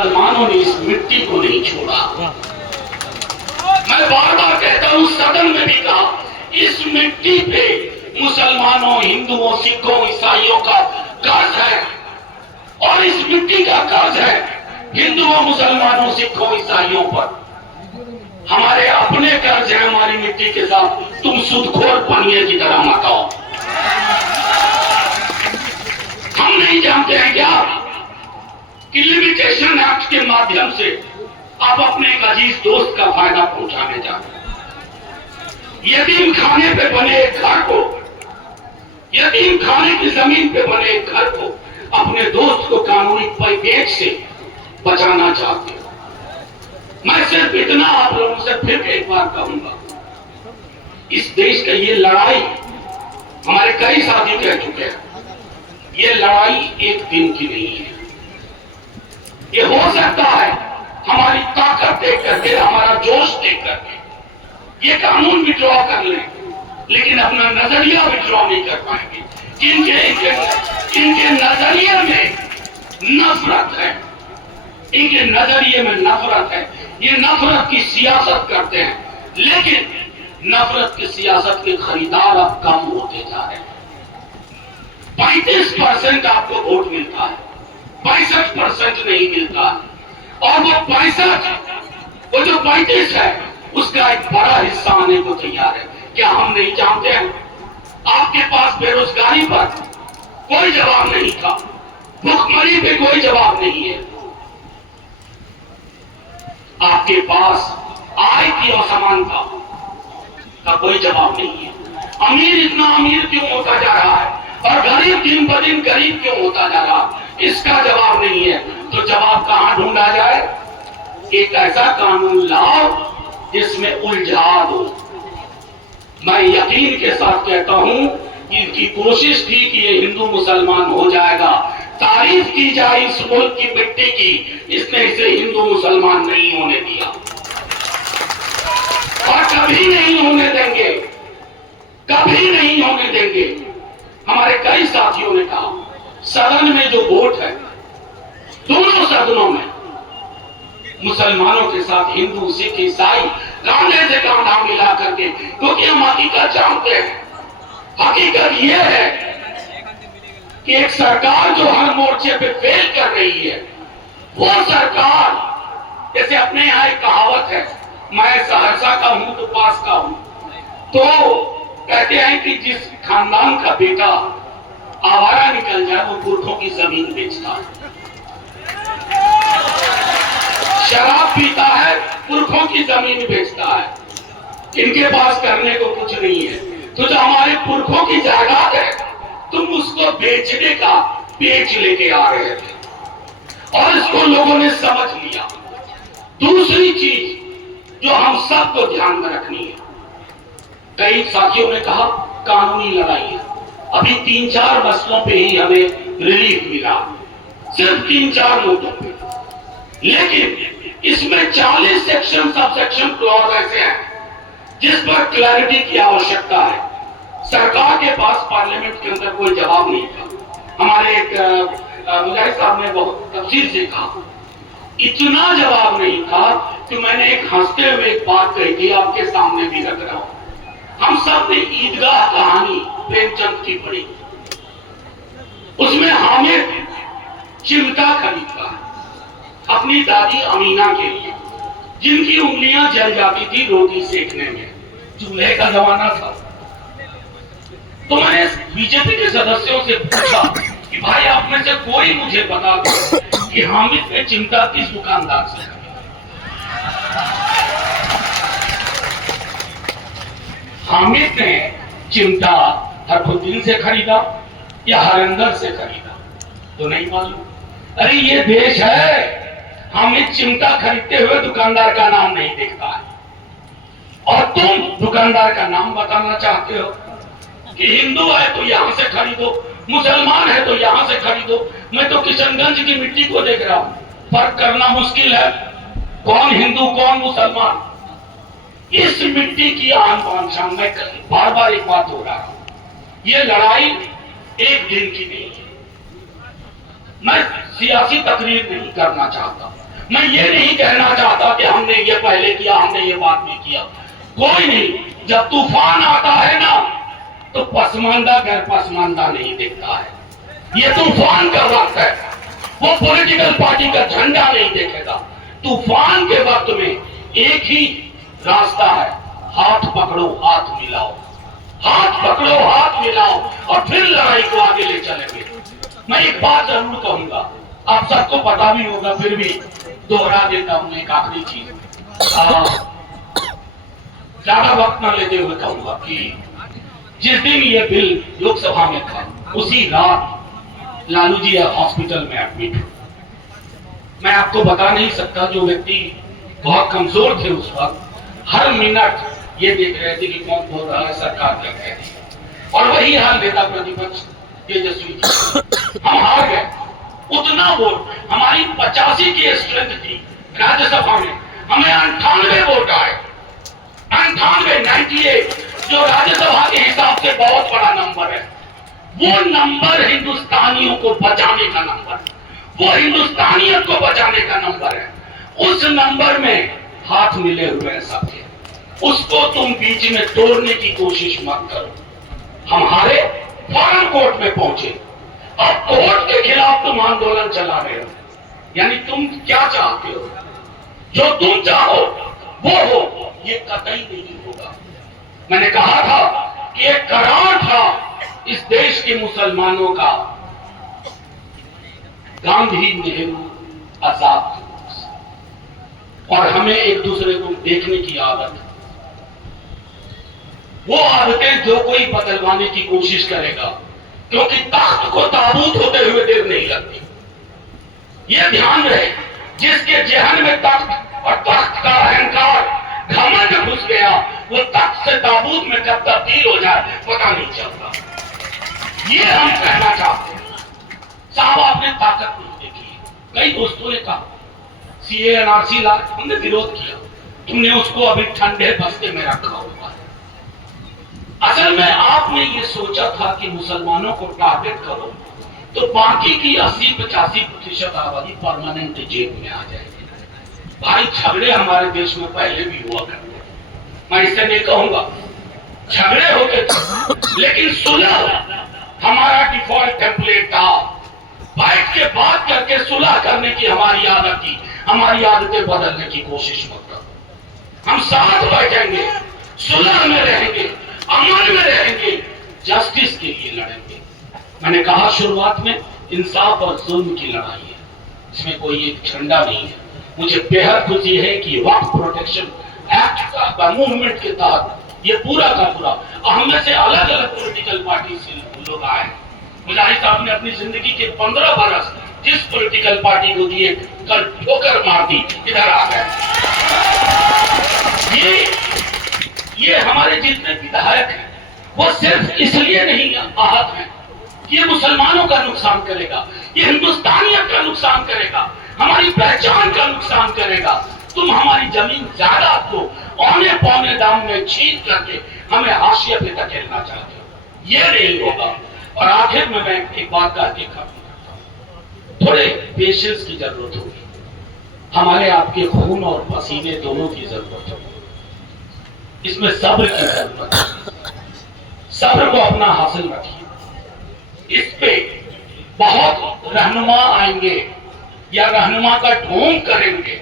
मुसलमानों ने इस मिट्टी को नहीं छोड़ा। मैं बार बार कहता हूं, सदन में भी कहा, इस मिट्टी पे मुसलमानों, हिंदुओं, सिखों, ईसाइयों का कर्ज है, और इस मिट्टी का कर्ज है हिंदुओं, मुसलमानों, सिखों, ईसाइयों पर। हमारे अपने कर्ज है हमारी मिट्टी के साथ। तुम सुदखोर पनिये की तरह मत आओ। हम नहीं जानते हैं क्या कि लिमिटेशन एक्ट के माध्यम से आप अपने एक अजीज दोस्त का फायदा पहुंचाने जा रहे हैं। यतीम खाने पे बने एक घर को, यतीम खाने की जमीन पे बने एक घर को अपने दोस्त को कानूनी पैकेज से बचाना चाहते हो। मैं सिर्फ इतना आप लोगों से फिर एक बार कहूंगा, इस देश का ये लड़ाई, हमारे कई साथी कह चुके हैं, ये लड़ाई एक दिन की नहीं है। ये हो सकता है हमारी ताकत देख करके, हमारा जोश देख करके ये कानून विड्रॉ कर लें, लेकिन अपना नजरिया विड्रॉ नहीं कर पाएंगे। इनके नजरिए में नफरत है, इनके नजरिए में नफरत है। ये नफरत की सियासत करते हैं, लेकिन नफरत की सियासत के खरीदार अब कम होते जा रहे हैं। 35% आपको वोट मिलता है, 65% नहीं मिलता है, और वो 65, वो जो 35 है, उसका एक बड़ा हिस्सा आने को तैयार है। क्या हम नहीं जानते हैं? आपके पास बेरोजगारी पर कोई जवाब नहीं था, भुखमरी पे कोई जवाब नहीं है, आपके पास आय की असमानता का कोई जवाब नहीं है। अमीर इतना अमीर क्यों होता जा रहा है और गरीब दिन ब दिन गरीब क्यों होता जा रहा है, इसका जवाब नहीं है। तो जवाब कहां ढूंढा जाए? एक ऐसा कानून लाओ जिसमें उलझा दो। मैं यकीन के साथ कहता हूं कि इनकी कोशिश थी कि ये हिंदू मुसलमान हो जाएगा, तारीफ की जाए इस मुल्क की मिट्टी की, इसने इसे हिंदू मुसलमान नहीं होने दिया और कभी नहीं होने देंगे, कभी नहीं होने देंगे। हमारे कई साथियों ने कहा, सदन में जो वोट है, दोनों सदनों में मुसलमानों के साथ हिंदू, सिख, ईसाई कांधे से कांधा मिला करके, क्योंकि हम हकीकत जानते हैं। हकीकत यह है कि एक सरकार जो हर मोर्चे पे फेल कर रही है, वो सरकार, जैसे अपने यहाँ एक कहावत है, मैं सहरसा का हूं तो पास का हूं, तो कहते हैं कि जिस खानदान का बेटा आवारा निकल जाए वो पुरखों की जमीन बेचता है, शराब पीता है, पुरखों की जमीन बेचता है। इनके पास करने को कुछ नहीं है, तो जो हमारे पुरखों की जायदाद है, तुम उसको बेचने का पेच लेके आ रहे थे और इसको लोगों ने समझ लिया। दूसरी चीज जो हम सबको ध्यान में रखनी है, कई साथियों ने कहा कानूनी लड़ाई है, अभी 3-4 मसलों पे ही हमें रिलीफ मिला, सिर्फ 3-4 मुद्दों पे, लेकिन इसमें 40 सेक्शन, सब सेक्शन क्लॉज ऐसे हैं जिस पर क्लैरिटी की आवश्यकता है। सरकार के पास पार्लियामेंट के अंदर कोई जवाब नहीं था। हमारे एक मुजाहिद साहब ने बहुत तफसील से कहा, इतना जवाब नहीं था कि मैंने एक हंसते हुए एक बात कही थी, आपके सामने भी रख रहा हूं। हम सब ने ईदगाह कहानी प्रेमचंद की पढ़ी, उसमें हामिद चिमटा खरीदता है अपनी दादी अमीना के लिए, जिनकी उंगलियां जल जाती थी रोटी सेकने में, चूल्हे का जमाना था। तो मैंने बीजेपी के सदस्यों से पूछा कि भाई आप में से कोई मुझे बता दो कि हामिद ने चिमटा किस दुकानदार से खरीदा। हामिद ने चिमटा हरफुद्दीन से खरीदा या हरिंदर से खरीदा तो नहीं मालूम। अरे ये देश है, हामिद चिमटा खरीदते हुए दुकानदार का नाम नहीं देखता है, और तुम दुकानदार का नाम बताना चाहते हो कि हिंदू है तो यहां से खरीदो, मुसलमान है तो यहां से खरीदो। मैं तो किशनगंज की मिट्टी को देख रहा हूं, फर्क करना मुश्किल है कौन हिंदू कौन मुसलमान। इस मिट्टी की आन बान शान, मैं बार बार एक बात हो रहा हूं, ये लड़ाई एक दिन की नहीं है। मैं सियासी तकरीर नहीं करना चाहता, मैं ये नहीं कहना चाहता कि हमने ये पहले किया, हमने ये बाद में किया, कोई नहीं। जब तूफान आता है ना तो पसमानदा घर पसमानदा नहीं देखता है। ये तूफान का वक्त है, वो पॉलिटिकल पार्टी का झंडा नहीं देखेगा। तूफान के वक्त में एक ही रास्ता है, हाथ पकड़ो हाथ मिलाओ, हाथ पकड़ो हाथ मिलाओ और फिर लड़ाई को आगे ले चलेंगे। मैं एक बात जरूर कहूंगा, आप सबको पता भी होगा, फिर भी दोहरा देता हूं एक आखिरी चीज। ज्यादा वक्त ना लेते हुए कहूंगा कि जिस दिन ये बिल लोकसभा में था उसी रात लालू जी हॉस्पिटल में एडमिट हुए। मैं आपको बता नहीं सकता, जो व्यक्ति बहुत कमजोर थे उस वक्त, हर मिनट ये देख रहे थे कि कौन बोल रहा है, सरकार क्या कह रही है। और वही हाल नेता प्रतिपक्ष तेजस्वी जी, हम हार गए। उतना वोट, हमारी 85 की स्ट्रेंथ थी राज्यसभा में, हमें 98 वोट आए, 98 जो राज्यसभा के हिसाब से बहुत बड़ा नंबर है। वो नंबर हिंदुस्तानियों को बचाने का नंबर, वो हिंदुस्तानियत को बचाने का नंबर है। उस नंबर में हाथ मिले हुए हैं सबके, उसको तुम बीच में तोड़ने की कोशिश मत करो। हम हारे, फौरन कोर्ट में पहुंचे, अब कोर्ट के खिलाफ तुम आंदोलन चला रहे हो, यानी तुम क्या चाहते हो, जो तुम चाहो वो हो, ये कतई नहीं होगा। मैंने कहा था कि एक करार था इस देश के मुसलमानों का, गांधी नेहरू आजाद, और हमें एक दूसरे को देखने की आदत, वो आदतें जो कोई बदलवाने की कोशिश करेगा, क्योंकि तख्त को ताबूत होते हुए देर नहीं लगती। ये ध्यान रहे, जिसके जहन में तख्त और तख्त का अहंकार घमंड घुस गया, वो तख्त से ताबूत में कब तब्दील हो जाए पता नहीं चलता। ये हम कहना चाहते हैं। साहब आपने ताकत नहीं देखी। कई दोस्तों ने कहा सीए एनआरसी ला, हमने विरोध किया, तुमने उसको अभी ठंडे बस्ते में रखा हुआ है। असल में आपने ये सोचा था कि मुसलमानों को टारगेट करो तो बाकी की 80-85% आबादी परमानेंट जेल में आ जाएगी। भाई झगड़े हमारे देश में पहले भी हुआ करते, मैं इससे नहीं कहूंगा झगड़े होते थे, लेकिन सुलह हमारा डिफॉल्ट टेम्पलेट था। बैठ के बात करके सुलह करने की हमारी आदत थी। हमारी आदतें बदलने की कोशिश मत करो। हम साथ बैठेंगे, सुलह में रहेंगे, अमन में रहेंगे, जस्टिस के लिए लड़ेंगे। मैंने कहा शुरुआत में, इंसाफ और जुल्म की लड़ाई है, इसमें कोई एक झंडा नहीं है। मुझे बेहद खुशी है कि वक्फ प्रोटेक्शन एक्ट का मूवमेंट के तहत ये पूरा का पूरा, हम में से अलग अलग पॉलिटिकल पार्टी से लोग आए। मुजाहिद साहब ने अपनी जिंदगी के 15 बरस जिस पॉलिटिकल पार्टी को दिए, कल ठोकर मार दी, इधर आ गए। ये हमारे जितने विधायक हैं वो सिर्फ इसलिए नहीं आहत हैं कि ये मुसलमानों का नुकसान करेगा, ये हिंदुस्तानियत का नुकसान करेगा, हमारी पहचान का नुकसान करेगा। तुम हमारी जमीन जायदाद को औने पौने दाम में छीन करके हमें हाशिए पे धकेलना चाहते हो, ये नहीं होगा। और आखिर में मैं एक बात कह के खत्म करता हूं, थोड़े पेशेंस की जरूरत होगी, हमारे आपके खून और पसीने दोनों की जरूरत होगी, इसमें सब्र की जरूरत है। सब्र को अपना हासिल रखिए। इस पे बहुत रहनुमा आएंगे या रहनुमा का ढोंग करेंगे,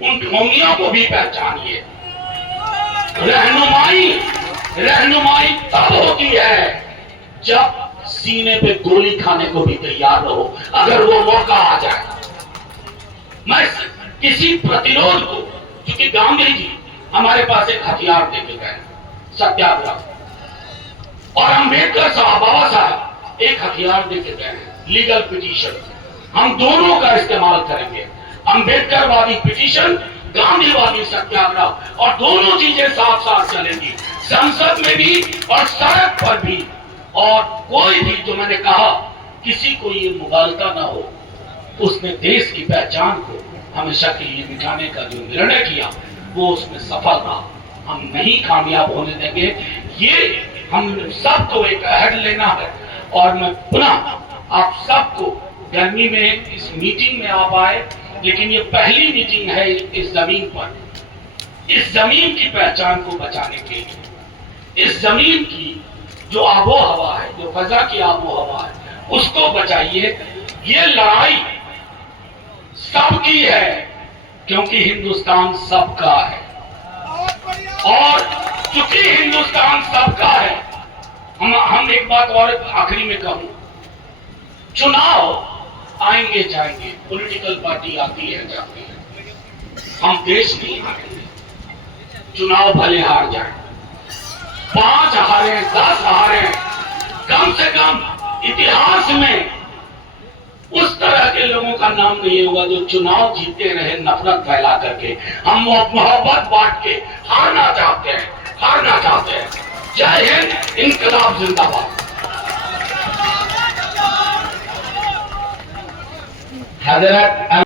उन ढोंगियों को भी पहचानिए। रहनुमाई तब होती है जब सीने पे गोली खाने को भी तैयार रहो, अगर वो मौका आ जाए। मैं किसी प्रतिरोध को, क्योंकि गांधी जी हमारे पास एक हथियार देके गए, सत्याग्रह, और अम्बेडकर साहब, बाबा साहब एक हथियार देके गए हैं, लीगल पिटीशन। हम दोनों का इस्तेमाल करेंगे, अम्बेडकरवादी पिटीशन, गांधीवादी सत्याग्रह, और दोनों चीजें साथ साथ चलेंगी, संसद में भी और सड़क पर भी। और कोई भी, जो मैंने कहा, किसी को ये मुगालता ना हो, उसने देश की पहचान को हमेशा के लिए मिटाने का जो निर्णय किया वो उसमें सफल रहा। हम नहीं कामयाब होने देंगे, ये हम सबको एक अहद लेना है। और मैं पुनः आप सबको गर्मी में इस मीटिंग में आप आए, लेकिन ये पहली मीटिंग है इस जमीन पर, इस जमीन की पहचान को बचाने के लिए, इस जमीन की जो आबो हवा है, जो फजा की आबो हवा है, उसको बचाइए। ये लड़ाई सबकी है, क्योंकि हिंदुस्तान सबका है। और चूंकि हिंदुस्तान सबका है, हम एक बात और आखिरी में कहूं, चुनाव आएंगे जाएंगे, पॉलिटिकल पार्टी आती है जाती है, हम देश नहीं हारेंगे। चुनाव भले हार जाए, 5 हारे 10 हारे, कम से कम इतिहास में उस तरह के लोगों का नाम नहीं होगा जो चुनाव जीते रहे नफरत फैला करके। हम मोहब्बत बांट के हारना चाहते हैं, हारना चाहते हैं। जय हिंद, इनकलाब जिंदाबाद। हजरत